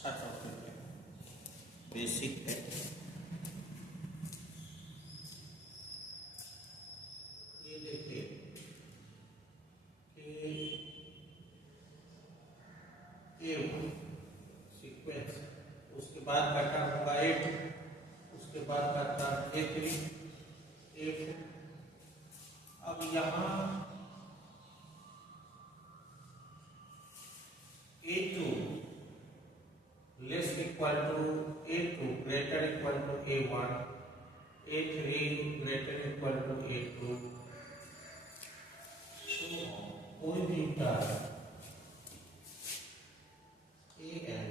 अच्छा टॉपिक है, बेसिक है। ये देखिए कि A1 सीक्वेंस, उसके बाद पैटर्न होगा A2, उसके बाद पैटर्न A3, A4। अब यहाँ A2 less equal to A2 greater equal to A1, A3 greater equal to A2। कोई भी term An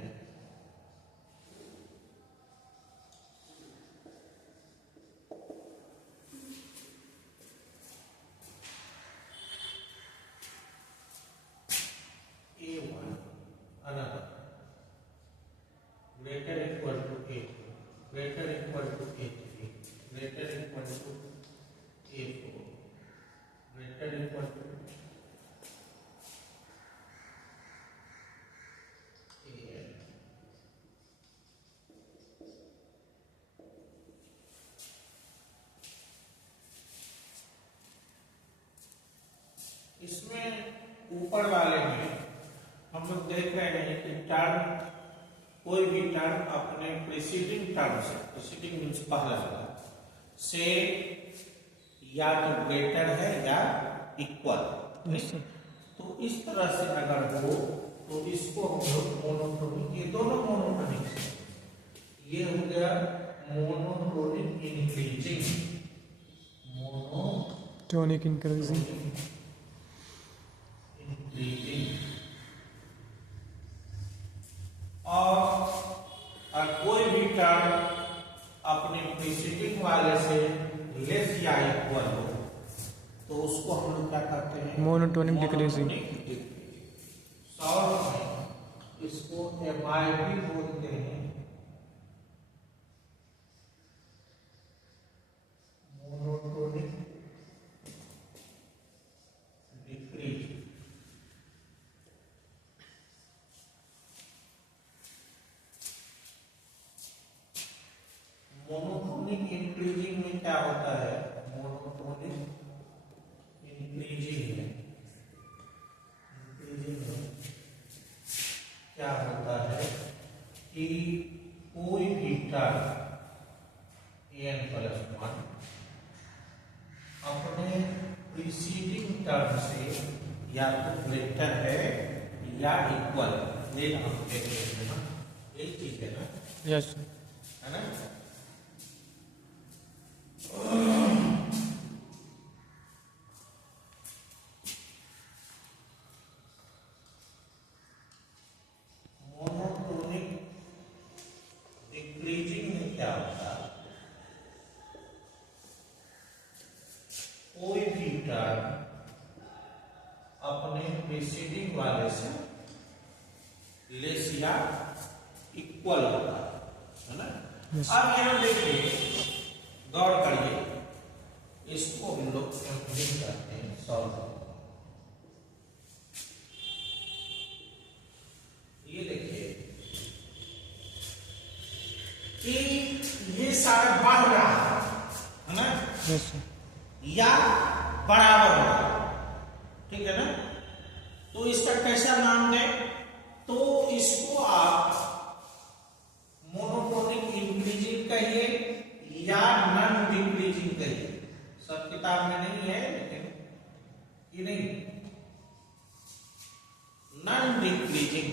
A1 another greater equal to A2 greater equal to A3 greater equal to A4 greater equal to AN। इसमें ऊपर वाले में हम लोग देख रहे हैं कि टर्म, कोई भी टर्म अपने प्रीसीडिंग टर्म से, प्रीसीडिंग मीन्स पहला वाला से या तो ग्रेटर है या इक्वल। तो इस तरह से अगर हो तो इसको हम लोग मोनोटोनिक, ये दोनों मोनोटोनिक है। ये हो गया मोनोटोनिक इंक्रीजिंग, मोनोटोनिक इंक्रीजिंग। और कोई भी टर्म अपने प्रीसीडिंग वाले से लेस या इक्वल हो तो उसको हम लोग क्या करते हैं, मोनोटोनिक डिक्रीजिंग। शॉर्ट में इसको MI भी बोलते हैं, मोनोटोनिक डिक्रीजिंग। मोनोटोनिक इंक्रीजिंग में क्या होता है, मोनोटोनिक इंक्रीजिंग में क्या होता है कि कोई भी टर्म n+1 अपने प्रीसीडिंग टर्म से या तो ग्रेटर है या इक्वल, ये हम कहते हैं ना, यही चीज है ना। यस है ना। मोनोटोनिक डिक्रीजिंग में क्या होता है, कोई भी टर्म अपने प्रीसीडिंग वाले से लेस या इक्वल होता है ना। अब यहां देखिए, गौर करिए, इसको हम लोग सैंपलिंग करते हैं, सॉल्व। ये देखिए कि ये सारा बढ़ रहा है ना, या बराबर हो रहा है, ठीक है ना। तो इसका कैसा नाम दें, तो इसको आप मोनोटोनिक इंक्रीजिंग कहिए या नॉन डिक्रीजिंग कहिए। सब किताब में नहीं है, लेकिन ये नहीं, नॉन डिक्रीजिंग,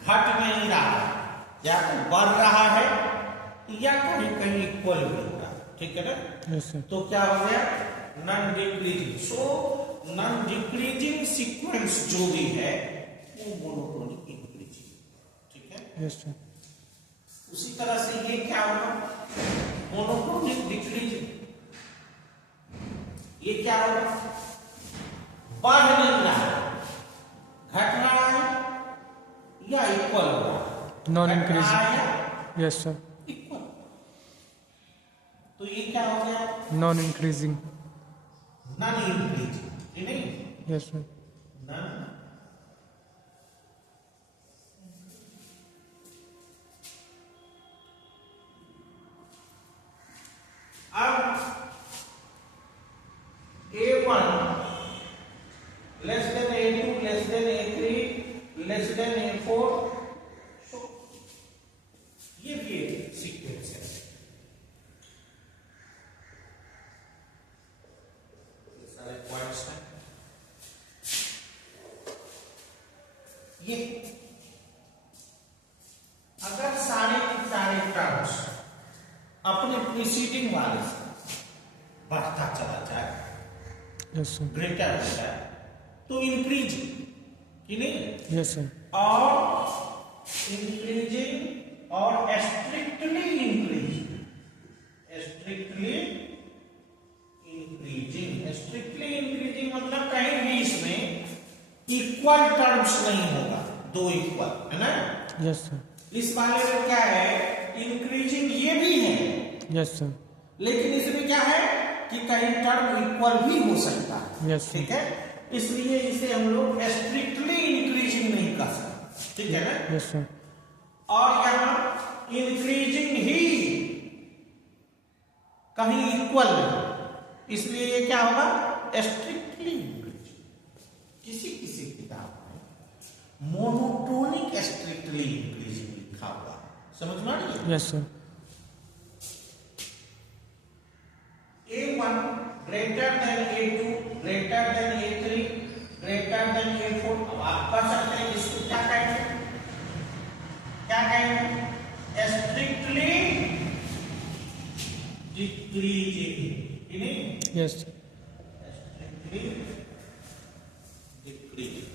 घट नहीं रहा, या तो बढ़ रहा है या कहीं कहीं इक्वल भी हो रहा है, ठीक है ना। तो क्या हो गया, non decreasing. So non decreasing sequence जो भी है वो मोनोटोनिक इंक्रीजिंग, ठीक है। Yes sir. उसी तरह से ये क्या होगा, मोनोटोनिक डिक्रीजिंग। ये क्या होगा, बढ़ नहीं रहा, घट रहा है या इक्वल हो रहा है, non increasing. Yes sir. Equal. तो ये क्या हो गया, नॉन इंक्रीजिंग। नॉन इंक्रीजिंग, ये नहीं। Yes sir. नॉन अब A1 less than A2 less than A3 less than A4, so ये भी एक सीक्वेंस है। ये सारे पॉइंट्स हैं। ये अगर सारे टर्म्स अपने प्रीसीडिंग वाले से बढ़ता चला जाए, Yes, sir. ग्रेटर हो जाए, तो इंक्रीज कि नहीं, Yes, sir. और इंक्रीजिंग और स्ट्रिक्टली इंक्रीजिंग, स्ट्रिक्टली इंक्रीजिंग मतलब कहीं भी इसमें इक्वल टर्म्स नहीं होगा, दो इक्वल है ना। Yes, sir. इस वाले में क्या है, इंक्रीजिंग ये भी है, Yes, sir. लेकिन इसमें क्या है कि कहीं टर्म इक्वल भी हो सकता है। Yes, sir. ठीक है, इसलिए इसे हम लोग स्ट्रिक्टली इंक्रीजिंग नहीं कर सकते, ठीक है ना। Yes, sir. और यहाँ इंक्रीजिंग ही कहीं इक्वल नहीं, इसलिए ये क्या होगा, स्ट्रिक्टली इंक्रीजिंग। किसी किसी किताब में मोनोटोनिक स्ट्रिक्टली इंक्रीजिंग लिखा हुआ है, समझ में आ रही है। Yes, sir. A1 greater than A2 greater than A3 greater than A4। अब आप कह सकते हैं इसको क्या कहेंगे, strictly decreasing, Yes, sir. Strictly decreasing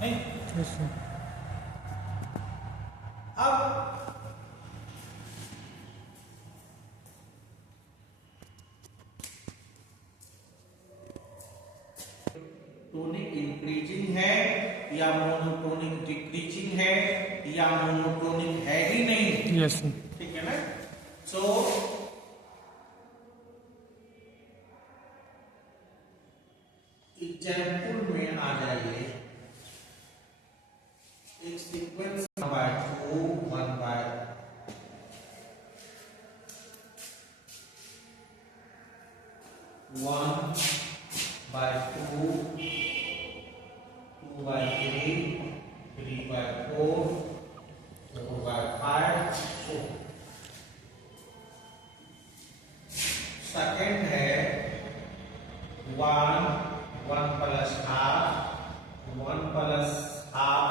नहीं। Yes, sir. अब टोनिक इंक्रीजिंग है या मोनोटोनिक डिक्रीजिंग है या मोनोटोनिक है ही नहीं, Yes, sir. ठीक है ना। सो एग्जाम्पल में आ जाइए, एक सीक्वेंस 1/2 1/2 2/3 3/4 4/5। सेकंड है 1 plus half 1 plus half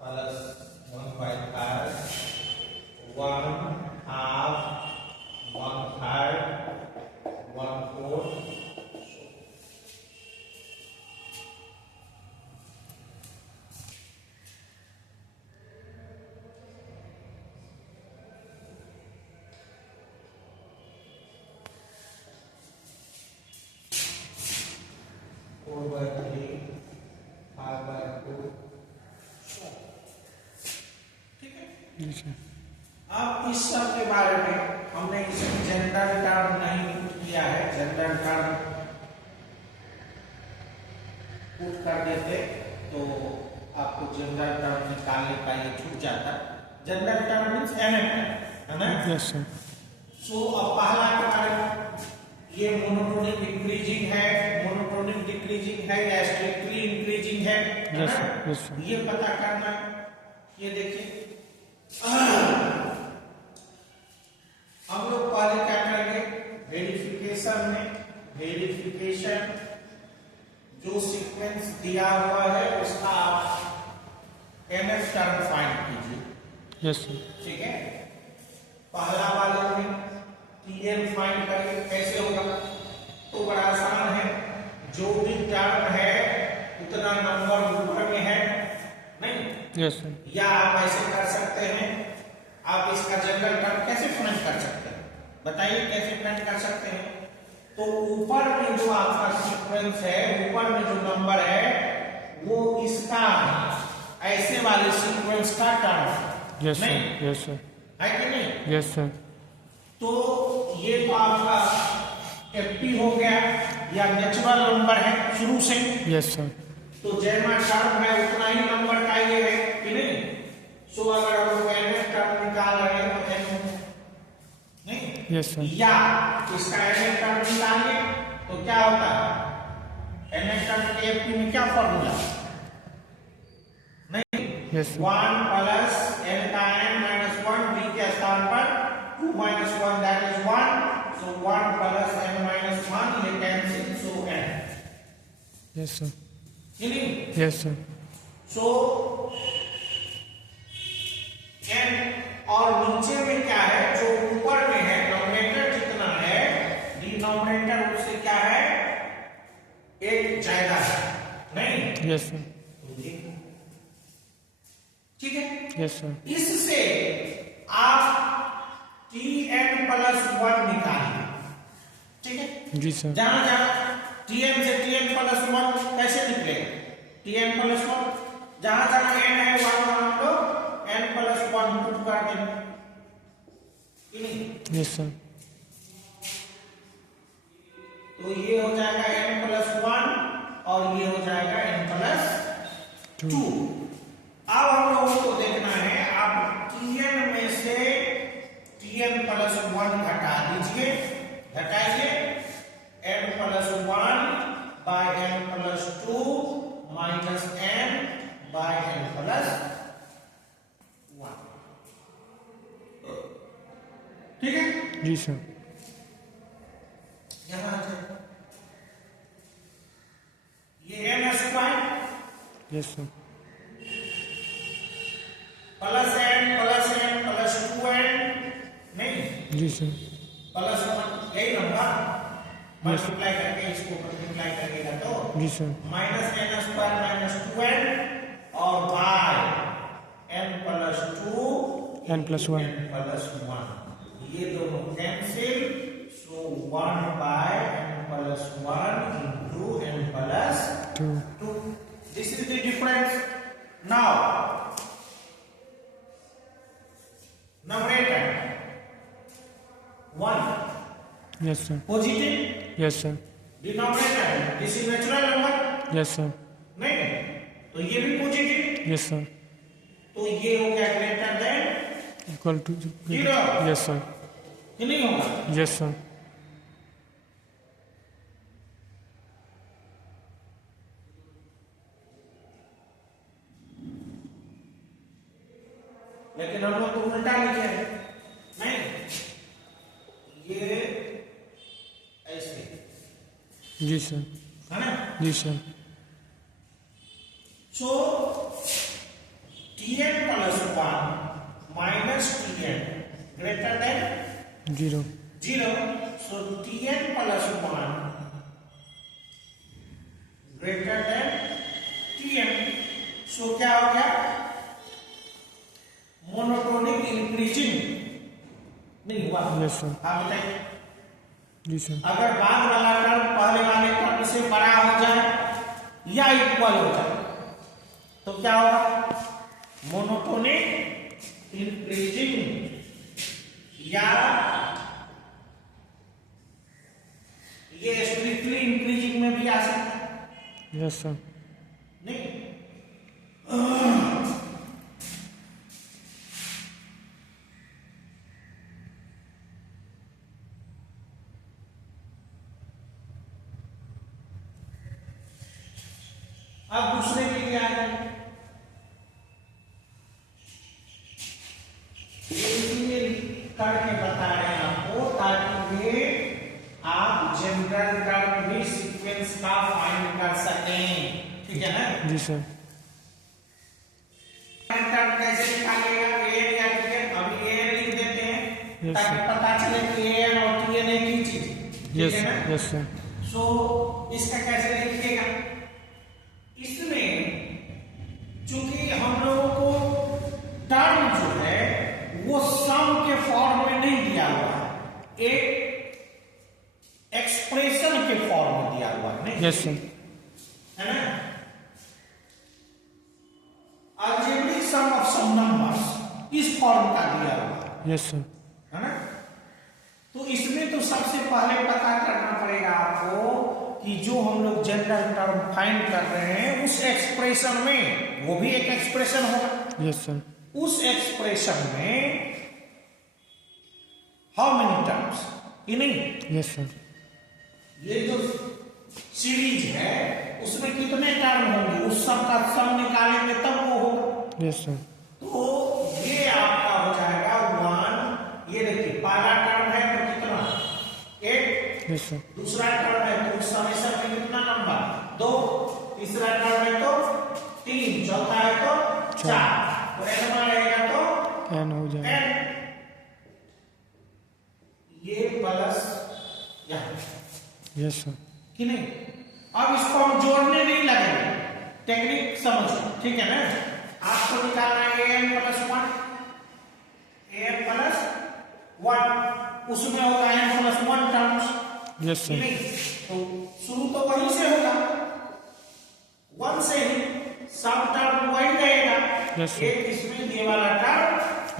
plus 1/3 1 half 1/3 1/4। Yes, sir. अब इस सब के बारे में हमने इसमें जेंडर टर्म नहीं किया है, जेंडर टर्म पुट कर देते तो आपको जेंडर टर्म निकालने का ये छूट जाता। जेंडर टर्म मींस एनएफ है ना। Yes, sir. सो अब पहला के बारे में, ये मोनोटोनिक इंक्रीजिंग है, मोनोटोनिक डिक्रीजिंग है या स्ट्रिक्टली इंक्रीजिंग है Yes, ना? sir. Yes, sir. ये पता करना। ये देखिए हम लोग पहले क्या करेंगे, वेरिफिकेशन में, वेरिफिकेशन जो सीक्वेंस दिया हुआ है उसका आप एनएफ टर्म फाइंड कीजिए। Yes, sir. ठीक है, पहला वाले में टीएम फाइंड करिए, कैसे होगा, तो बड़ा आसान है, जो भी टर्म है उतना नंबर ऊपर में है नहीं। Yes, sir. या आप ऐसे कर सकते हैं, आप इसका जनरल टर्म कैसे फाइंड कर सकते हैं, बताइए कैसे फाइंड कर सकते हैं। तो ऊपर में जो आपका सीक्वेंस है, ऊपर में जो नंबर है वो इसका ऐसे वाले सीक्वेंस का टर्म है। Yes, sir. नहीं? Yes, sir. है कि नहीं। Yes, sir. तो ये तो आपका एफपी हो गया या नेचुरल नंबर है शुरू से। Yes, sir. तो जैमा टर्म है उतना ही नंबर का ये है कि नहीं। सो अगर हम लोग एनएफ टर्म निकाल रहे हैं तो एन नहीं यस सर। या इसका nth टर्म निकालिए तो क्या होता है, nth टर्म के एफपी में क्या फॉर्मूला, नहीं, यस सर। 1 प्लस n का n माइनस 1 b के स्थान पर 2 minus 1 that is 1, so 1 plus n minus 1 ये कैंसिल, सो n, यस सर। नहीं, यस सर। सो n और नीचे में क्या है, जो ऊपर में है डिनोमिनेटर जितना है डिनोमिनेटर उससे क्या है, एक ज्यादा है, नहीं, यस सर। ठीक है। Yes sir. इससे आप tn प्लस 1 निकालिए, ठीक है। जी सर। जहां जहां tn से tn प्लस 1 कैसे निकलेगा, tn प्लस 1 जहां जहां n है वहां हम लोग n प्लस 1 पुट कर देंगे, यस सर। तो ये हो जाएगा n प्लस 1 और ये हो जाएगा n प्लस 2। अब हम लोगों को देखना है, आप tn में से tn प्लस 1 घटा दीजिए, घटाइए, n plus 1 by n plus 2 minus n by n plus 1, ठीक है। जी सर। यहां आ जाए, ये n square yes sir. Plus n plus 2n, नहीं, जी सर। प्लस 1 यही नंबर मल्टीप्लाई करके इसको मल्टीप्लाई करिएगा तो जी sir. Minus n square minus 2n और by n plus 2 n plus 1। n plus 1, ये दोनों cancel, so 1 by n plus 1 into n plus 2, this is the difference. Now numerator 1 yes sir. Positive, yes sir. Denominator this is natural number, yes sir. नहीं, तो ये भी positive, yes sir. तो ये हो गया greater than equal to 0, yes sir. कि नहीं होगा, यस सर। लेकिन हम लोग तो उल्टा लिखे हैं, नहीं, ये ऐसे, जी सर। है ना। जी सर। सो tn plus 1 minus tn greater than 0। 0, सो tn plus 1 greater than tn, सो क्या हो गया, मोनोटोनिक इंक्रीजिंग, नहीं हुआ। Yes sir. हाँ बताइए, जी सर। अगर बाद वाला टर्म पहले वाले टर्म से बड़ा हो जाए या इक्वल हो जाए तो क्या होगा, मोनोटोनिक इंक्रीजिंग, या ये स्ट्रिक्टली इंक्रीजिंग में भी आ सकता है, यस सर। नहीं। अब दूसरे के लिए आ जाए, इसलिए करके बता रहे हैं आपको ताकि ये आप जनरल टर्म भी सीक्वेंस का फाइंड कर सकें, ठीक है ना। जी सर। टर्म कैसे निकालेगा, an या tn, अभी an लिख देते हैं Yes, ताकि sir. पता चले कि an और tn एक ही चीज, ठीक यस है ना। Yes sir. सो इसका कैसे लिखिएगा, इसमें चूंकि हम लोगों को टर्म जो है वो सम के फॉर्म में नहीं दिया हुआ है, एक एक्सप्रेशन के फॉर्म में दिया हुआ है, नहीं, यस सर। है ना। Algebraic sum of some numbers इस फॉर्म का दिया हुआ है, यस सर। है ना। तो इसमें तो सबसे पहले पता करना पड़ेगा आपको कि जो हम लोग जनरल टर्म फाइंड कर रहे हैं उस एक्सप्रेशन में, वो भी एक एक्सप्रेशन होगा, यस सर। उस एक्सप्रेशन में हाउ मेनी टर्म्स, कि नहीं? Yes, sir. ये जो सीरीज है उसमें कितने टर्म होंगे, उस सब का सम निकालेंगे तब वो होगा। Yes, sir. तो ये आपका हो जाएगा 1, ये देखिए पहला टर्म है तो कितना 8, Yes, sir. दूसरा टर्म है तो उस समेशन में कितना नंबर 2, तीसरा टर्म है तो 3, चौथा है तो 4, तो n रहेगा तो N हो जाएगा. n, ये प्लस यहाँ, Yes, sir. कि नहीं? अब इसको हम जोड़ने नहीं लगेंगे, टेक्निक समझो, ठीक है ना? आपको निकालना है an प्लस 1, उसमें होगा n प्लस 1 टर्म्स, Yes, कि sir. नहीं? तो शुरू तो वहीं से होगा, 1 से ही सब टर्म वही रहेगा। Yes, sir. एक इसमें ये वाला टर्म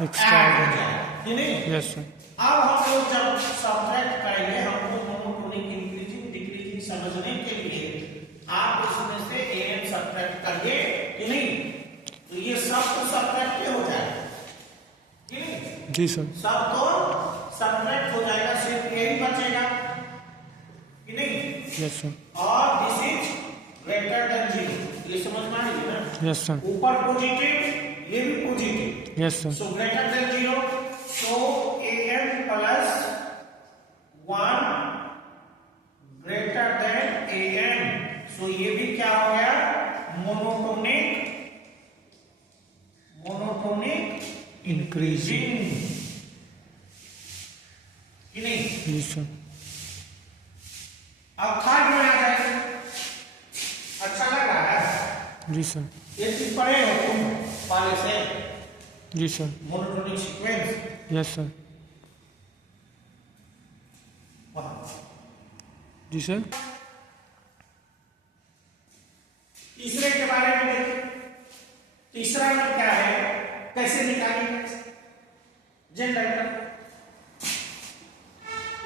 Extra ऐड हो हो जाएगा, कि नहीं? Yes, sir. अब हम लोग जब सब्ट्रैक्ट करेंगे, हमको मोनोटोनिक इंक्रीजिंग डिक्रीजिंग समझने के लिए आप इसमें से an सब्ट्रैक्ट करिए, कि नहीं? तो ये सब तो सब्ट्रैक्ट हो जाएगा, कि नहीं? जी सर. सब तो सब्ट्रैक्ट हो जाएगा, सिर्फ यही बचेगा, कि नहीं? Yes, sir. और दिस इज ग्रेटर देन 0, ये समझ में आ रही है ना? Yes, sir. ऊपर पॉजिटिव, ये भी positive, Yes, sir. so greater than 0, so an plus 1 greater than an, so ये भी क्या हो गया, मोनोटोनिक इंक्रीजिंग, कि नहीं? जी सर. अब थर्ड में आ जाए, अच्छा लग रहा है? जी सर. ये चीज पढ़े हो तुम पहले से, जी sir. Monotonic sequence? Yes sir. जी सर. तीसरे के बारे में देखिए, तीसरा में क्या है, कैसे निकालेंगे जनरेटर,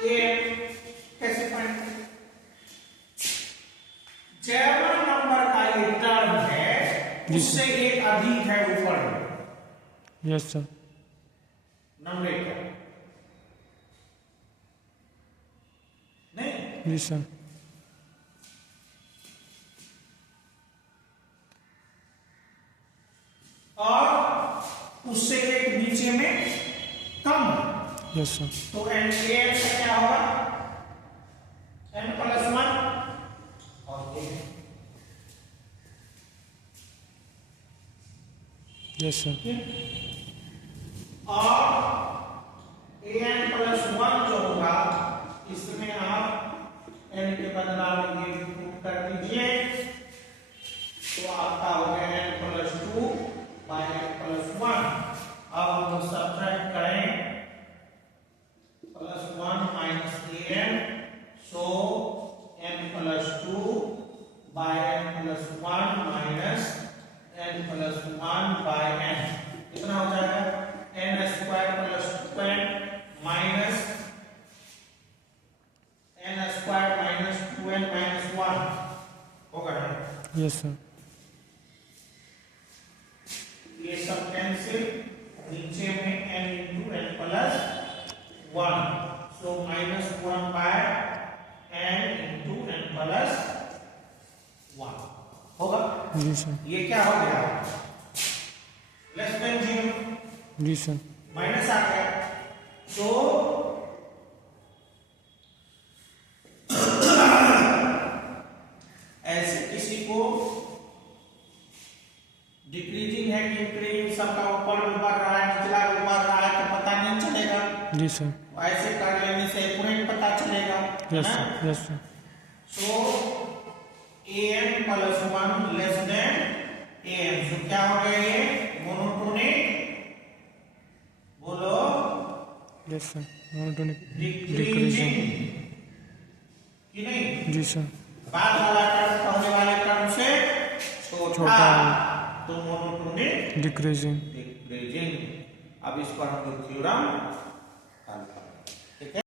ये कैसे पढ़ेंगे? जब नंबर का ये टर्म है उससे एक अधिक है ऊपर में, यस सर. नंबरेटर नहीं, जी सर. और उससे एक नीचे में कम, यस सर. तो n का क्या होगा, n प्लस 1 और यस सर. और an प्लस 1 जो होगा इसमें आप n के बदलाव में ये पुट कर दीजिए, तो आपका हो गया n plus 2 by n plus 1। अब हम सब्ट्रैक्ट करें plus 1 minus an, so n plus 2 by n plus 1 minus n plus 1 by n, कितना हो जाएगा, n square plus 2n minus n square minus 2n minus 1 होगा ना? Yes sir. ये सब कैंसिल, नीचे में n into n plus 1, so minus 1 by n into n plus 1 होगा। जी सर. ये क्या हो गया, लेस देन 0, जी सर. माइनस आ गया, तो ऐसे किसी को डिक्रीजिंग है कि इंक्रीजिंग, सबका ऊपर में बढ़ रहा है, निचला में बढ़ रहा है, तो पता नहीं चलेगा। जी सर. ऐसे कर लेने से एक्यूरेट पता चलेगा, yes sir. Yes sir. So an plus 1 less than an, सो क्या हो गया, ये मोनोटोनिक, बोलो, yes sir. Monotonic decreasing, decreasing. कि नहीं? जी सर. बाद वाला टर्म पहले वाले टर्म से छोटा, छोटा, तो मोनोटोनिक डिक्रीजिंग. डिक्रीजिंग। अब इस पर हम लोग थ्योरम हल करेंगे, ठीक है।